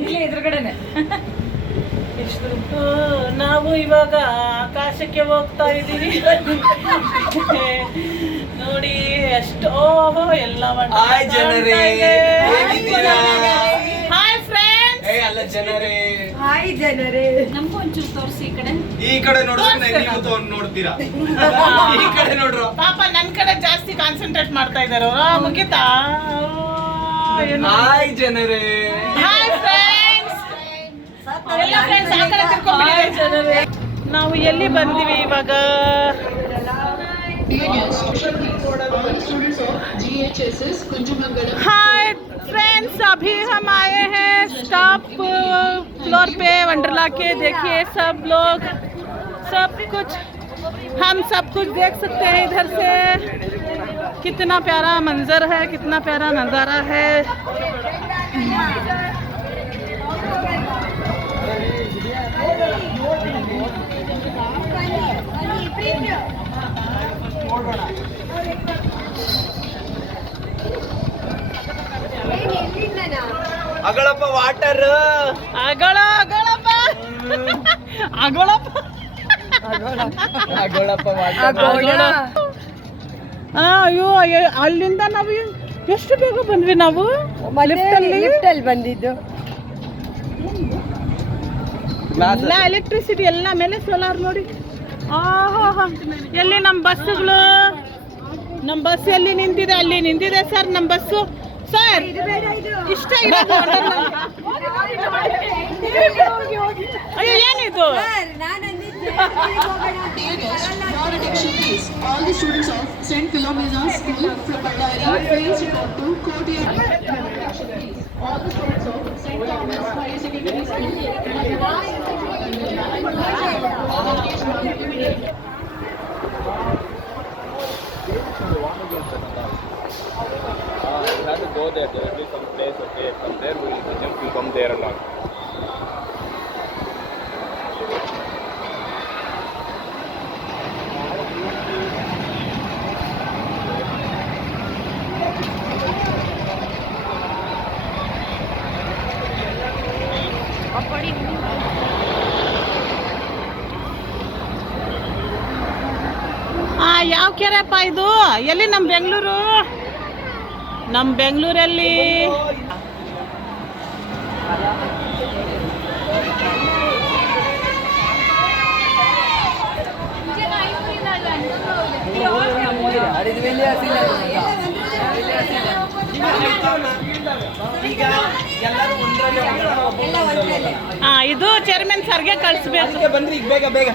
ಇಲ್ಲೇ ಎದುರುಗಡೆನೆ. ನಾವು ಇವಾಗ ಆಕಾಶಕ್ಕೆ ಹೋಗ್ತಾ ಇದ್ದೀವಿ. ನೋಡಿ ಎಷ್ಟು ಓಹೋ ಎಲ್ಲ ಹಾಯ್ ಜನರೇ, ಹೇಗಿದ್ದೀರಾ? Hi friends. ಅಲ್ಲ ಜನರೇ, ಹಾಯ್ ಜನರೇ. ನಮಗೂ ಒಂಚೂರು ತೋರಿಸಿ ಈ ಕಡೆ. ಈ ಕಡೆ ನೋಡಿದ್ರೆ ನೀವು ನೋಡ್ತೀರಾ, ಈ ಕಡೆ ನೋಡ್ರು. ಪಾಪ ನನ್ ಕಡೆ ಜಾಸ್ತಿ ಕಾನ್ಸಂಟ್ರೇಟ್ ಮಾಡ್ತಾ ಇದಾರೆ. ಮುಗಿತಾ? ಹಾಯ್ ಜನರೇ. Hi friends. ಎಲ್ಲ ಫ್ರೆಂಡ್ಸ್ ಆ ಕಡೆ ತಿರ್ಕೊಂಡ್ಬಿಟ್ಟಿದ್ದಾರೆ. ನಾವು ಎಲ್ಲಿ ಬಂದಿವಿ ಇವಾಗ? हाय फ्रेंड्स, अभी हम आए हैं टॉप फ्लोर पे वंडरला के। देखिए सब लोग, सब कुछ हम सब कुछ देख सकते हैं इधर से। कितना प्यारा मंजर है, कितना प्यारा नज़ारा है। ಅಗಳಪ್ಪ ವಾಟರ್, ಅಗಳಪ್ಪ ಅಯ್ಯೋ, ಅಲ್ಲಿಂದ ನಾವು ಎಷ್ಟು ಬೇಗ ಬಂದ್ವಿ ನಾವು. ಲಿಫ್ಟ್ ಅಲ್ಲಿ ಬಂದಿದ್ದು. ಎಲ್ಲ ಎಲೆಕ್ಟ್ರಿಸಿಟಿ ಎಲ್ಲ ಮೇಲೆ ಸೋಲಾರ್ ನೋಡಿ. ಆಹಾ, ಎಲ್ಲಿ ನಮ್ಮ ಬಸ್ಸುಗಳು? ನಮ್ಮ ಬಸ್ ಎಲ್ಲಿ ನಿಂತಿದೆ? ಅಲ್ಲಿ ನಿಂತಿದೆ ಸರ್ ನಮ್ಮ ಬಸ್ಸು. ಸರ್ ಇಷ್ಟ ಇರೋದು ಅಯ್ಯೋ ಏನಿದು? Your attention please. All the students of St. Philomena's School from Ballari please report to courtyard. All the students of St. Thomas Higher Secondary School. You have to go there. There will be some place. Okay, from there we will jump. Will come there along. ಯಾವ ಕೆರೆಪ್ಪ ಇದು? ಎಲ್ಲಿ? ನಮ್ಮ ಬೆಂಗಳೂರು. ನಮ್ಮ ಬೆಂಗಳೂರಲ್ಲಿ ಇದು chairman ಸರ್ಗೆ ಕಳಿಸ್ಬೇಕು. ಬಂದ್ರಿ ಈಗ ಬೇಗ ಬೇಗ.